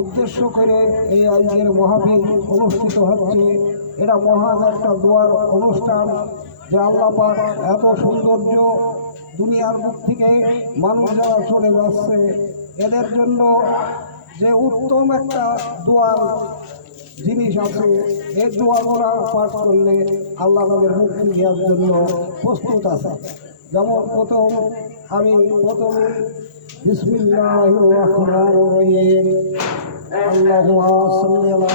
উদ্দেশ্য করে এই আজকের মাহফিল অনুষ্ঠিত হচ্ছে। এটা মহান একটা দোয়ার অনুষ্ঠান যে আল্লাহ পাক এত সৌন্দর্য দুনিয়ার মুখ থেকে মানুষ যারা চলে যাচ্ছে এদের জন্য যে উত্তম একটা দোয়ার জিনিস আছে, এই দোয়াগুলা পাঠ করলে আল্লাহ তাদের মুক্তি দেওয়ার জন্য প্রস্তুত আছে। যেমন আমি প্রথমে বিসমিল্লাহির রহমানির রহিম আল্লাহুম্মা সাল্লি আলা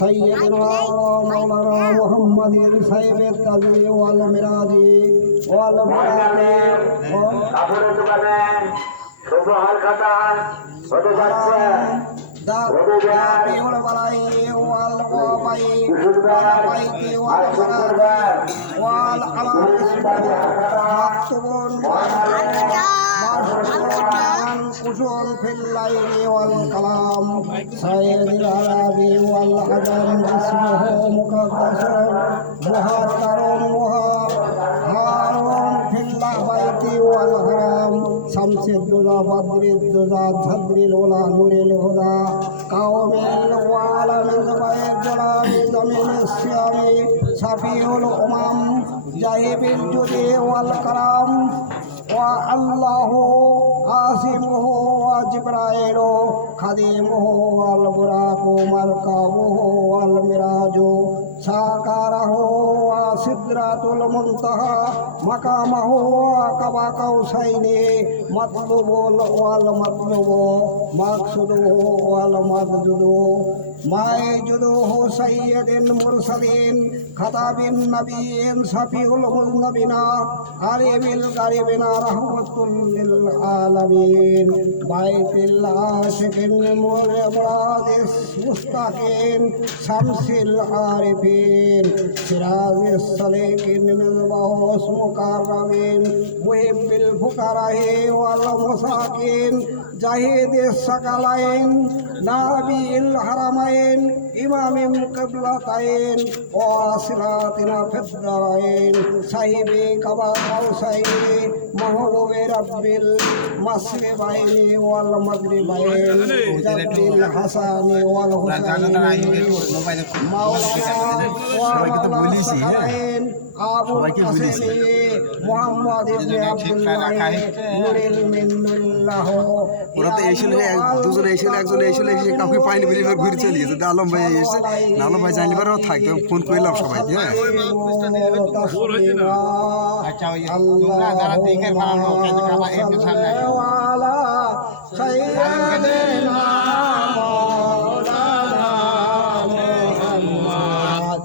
সাইয়্যিদিনা ওয়া মাওলানা মুহাম্মাদিন সাহিবের তাজি ওয়াল মিরাজি ওয়াল মিরাজি কাপড়ের দোকানে শুভ হালখাতা হতে যাচ্ছে কুশল ফিল্লাইল ওয়াল কালাম সাইয়্যিদুল আরাবি ওয়াল আজম ইসমুহু মুকাদ্দাসুন মুহাত্তারুন মুহাররুন ফিল্লাহ বাইতি ওয়াল হারাম শামসুদ দুজা বদরুদ দুজা ঝদরিল ওলা নূরিল হুদা কাওমিল ওয়ালামিল বাইত জালামি জামিল সিয়ামি শাফিউল উমাম জাহিবিল জুদি ওয়াল কালাম ওয়া আল্লাহু আসিমুহু ওয়া জিবরাইলু খাদিমুহু ওয়াল বুরাকু মারকাবুহু ওয়াল মিরাজু সাকারাহু ওয়া সিদরাতুল মুনতাহা মাকামাহু ওয়া কাবা কাউসাইনি মাতলুবুল ওয়াল মাতলুবু মাকসুদুহু ওয়াল মাকজুদু মাইজুদুহু সাইয়্যিদুল মুরসালিন খাতাবিন নবিয়্যিন শাফিউল মুযনিবিনা আলিমিল গারিবিনা রাহমাতুল লিল আলামিন বাইতুল আশিকিন মুরাদিস মুস্তাকিন শামসিল আরিফিন সিরাজিস সালিকিন মিসবাহুস মুকাররামিন মুহিব্বিল ফুকারাহি ওয়াল মুসাকিন জাহিদিস সাকালাইন নাবিল হারামাইন ইমামিল কিবলাতাইন ওয়াসিলাতিনা ফিদ্দারাইন সাহিবি কাবা কাউসাইনি মাহবুবে রাব্বিল মাসরিবাইনি ওয়াল মাগরিবাইন জাদ্দিল হাসানি ওয়াল হুসাইনি মাওলানা ওয়াল আবুল কাসেমি মুহাম্মদ ইবনে আব্দুল্লাহ নুরুল মিন্নাল্লাহ। ওরা তো এসে দুজন এসে একজন এসে কাউকে পাইনি বলে এবার ঘুরে চলে গেছে। আলম ভাই এসে আলম ভাই জানলে পারে থাকতে ফোন করলাম সবাইকে। হ্যাঁ আচ্ছা ওই তোমরা যারা দিকে বানানো কাজে কামা এমনি সামনে ওয়ালা সাইয়্যিদিনা মাওলানা মুহাম্মদ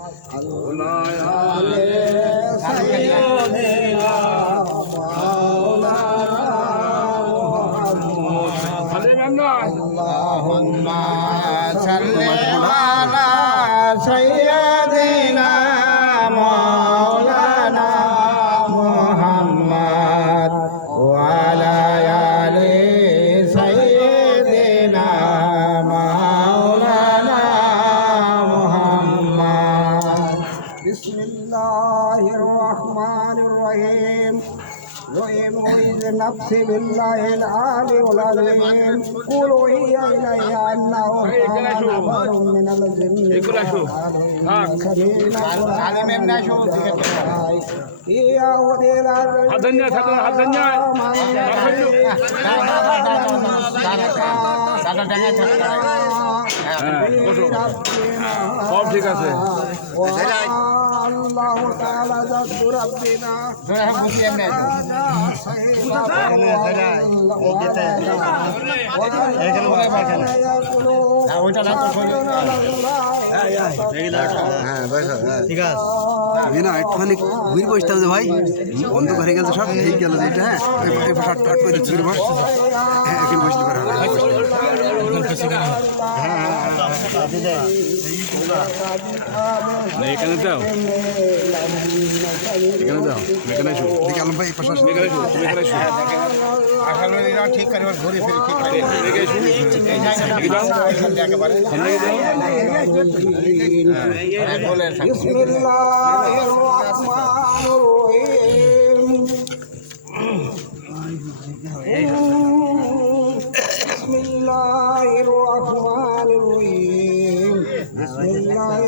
اللهم صل على سيدنا مولانا محمد وعلى آل سيدنا مولانا محمد. بسم الله الرحمن الرحيم. وإذ نفسي بالله العالي العظيم قولوا هي إلي أنه نفر من الجن সব ঠিক আছে। আল্লাহ তাআলা যাকু রাব্বিনা ঠিক আছে না একটুখানি ঘুরে বসতাম যে ভাই বন্ধ করে গেছে সব ঠিক গেল যে এটা। হ্যাঁ শর্ট কাট করে ঘুরে বস। হ্যাঁ এখন বসতে পারে। এখানে দাও, এখানে দাও, এখানে এসো। দেখে আলম ভাই পাশে এখানে এসো, তুমি এখানে এসো। আসলে ঠিক করে ঘুরে ফিরে ঠিক করে এদিকে এসো। এই জায়গাটা দাও, একেবারে সামনে দাও। বলে বিসমিল্লাহির রহমানির রহিম। بسم الله الرحمن الرحيم بسم الله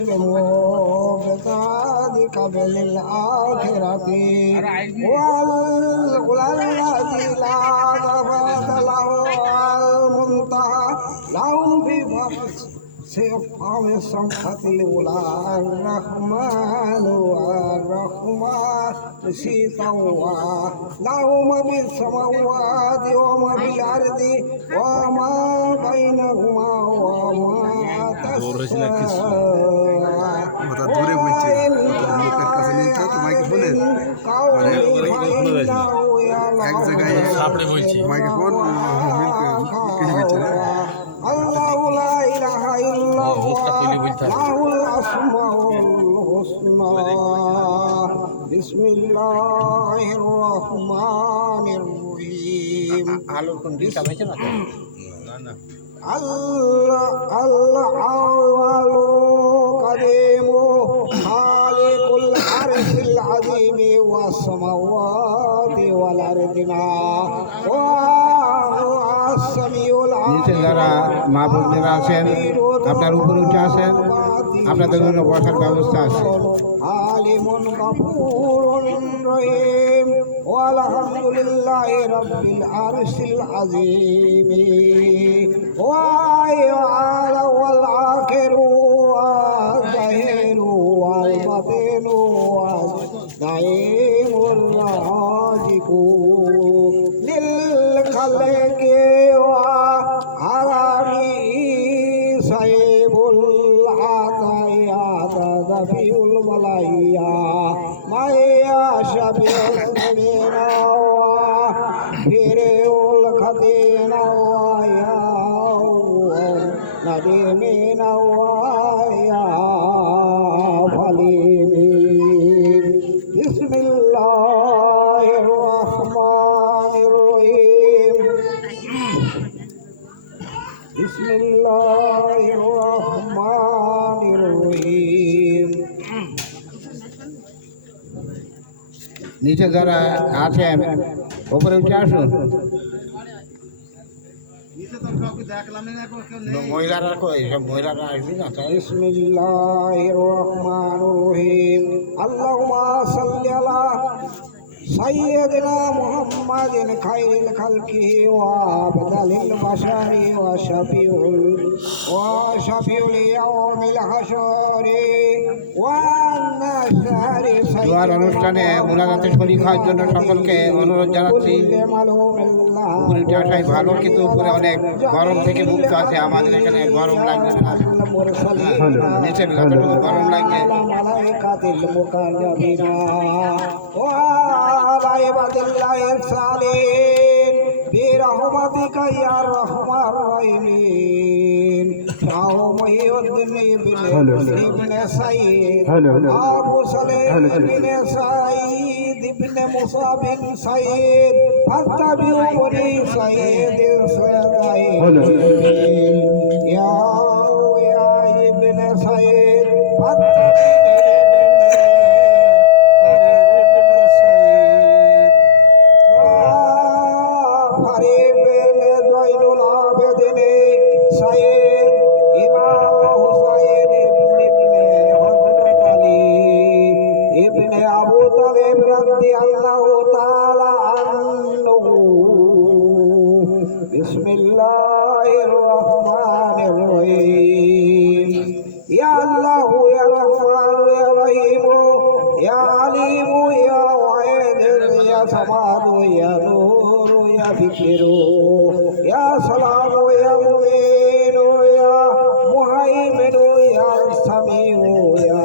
المبتدئ قبل الآخرة والقرآن الذي لا نفات له المنتهى لهم في سيفهم الصمحة الأولى الرحمن سيطوى له ما في السماوات وما في الأرض وما بينهما وما ওটা দূরে বলছে লোকের কাছে নিয়ে তো তোমাকে শুনে এক জায়গায় মাইক্রোফোন কিছু বলছে না الله لا إله إلا هو له الأسماء الحسنى بسم الله الرحمن الرحيم الأول قديم خالق العرش العظيم والسماوات والأرض নিচে যারা মা বোনেরা আছেন আপনার উপরে উঠে আসেন, আপনাদের জন্য বসার ব্যবস্থা আছে। আলিমুন গফুরুর রহিম ওয়ালহামদুলিল্লাহি রাব্বিল আরশিল আযীম ওয়া আলা ওয়াল আখিরু ওয়া যাহিরু ওয়াল বাতিনু ওয়া দাইমুর রাজিকু লিল খালকি ওয়া আলামি সাইবুল আতায়াত দাফিউল মালাইয়া মাইয়া শাবিউল মিনা ওয়া ফিরউল খাদিনা ওয়া ইয়া নাদিমিনা ওয়া ইয়া ফালিমিন বিসমিল্লাহির রহমানির রহিম বিসমিল্লাহির রহমানির রহিম নিচে যারা আছেন উপরে উঠে আসুন। মহিলারা কই? সব মহিলারা আসবি না তাই? বিসমিল্লাহির রহমানির রহিম আল্লাহুম্মা সাল্লি আলা সাইয়্যিদিনা মুহাম্মাদিন খায়রিল খালকি ওয়া আফদালিল বাশারি ওয়া শাফিউল ইয়াউমিল হাশরি ওয়া নাশরি দোয়ার অনুষ্ঠানে মুনাজাতে শরীক হওয়ার জন্য সকলকে অনুরোধ জানাচ্ছি। উপরে উঠে আসাই ভালো, কিন্তু উপরে অনেক গরম থেকে মুক্ত আছে। আমাদের এখানে গরম লাগবে না, নিচে যতটুকু গরম লাগবে। মালাইকাতিল মুকাররামিনা ওয়া আলা ইবাদিল্লাহিস সালিহিন বিরহমাতিকা ইয়া আরহামার রাহিমিন শাহ মুহিউদ্দিন ইবনে সাইয়্যিদ আবু সালেহ ইবনে সাইয়্যিদ ইবনে মুসা বিন সাইয়্যিদ ফাত্তাবিউ বনি সাইয়্যিদ সাইয়্যিদ ইয়া ইবনে সাইয়্যিদ বিসমিল্লাহির রহমানির রহিম ইয়া আল্লাহু ইয়া রহমানু ইয়া রহিমু ইয়া আলিমু ইয়া ওয়াহিদু ইয়া সামাদু ইয়া নূরু ইয়া যিকরু ইয়া সালামু ইয়া মুমিনু ইয়া মুহাইমিনু ইয়া সামিউ ইয়া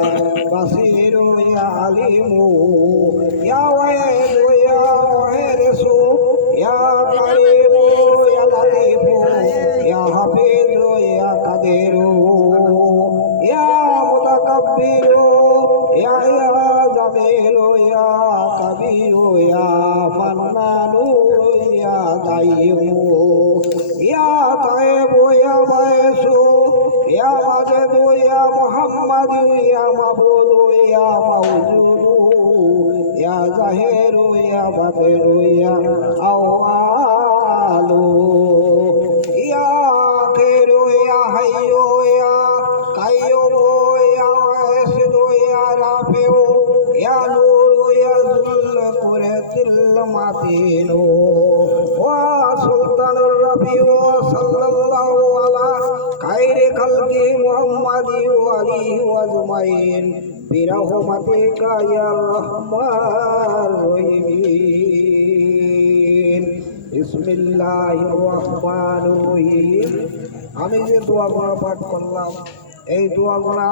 বাসিরু ইয়া আলিমু ইয়া ওয়াহিদু ইয়া ওয়াহিদু ইয়া কারীমু ইয়া লাতীফু ইয়া হাফিজু ইয়া কাদিরু ইয়া মুতাকাব্বিরু ইয়া জামিলু ইয়া কাবিরু ইয়া ফান্নানু ইয়া দাইয়্যিমু ইয়া তাইয়্যিবু ইয়া মাইসু ইয়া মাজিদু ইয়া মুহাম্মাদু ইয়া মাবুদু ইয়া মাওজুদু ইয়া জাহিরু ইয়া বাতিনু ইয়া আওয়ালু ইয়া ইয়াজুল কুরাতিল মাতিন ওয়া সুলতানুর রাবিউ সাল্লাল্লাহু আলা খায়রি খালকি মুহাম্মাদি ওয়া আলিহি ওয়া আজমাইন বিরহমাতিকা ইয়া রাহমান রহিম। বিসমিল্লাহির রহমানির রহিম। আমি যে দোয়াগুলো পাঠ করলাম এই দোয়াগুলো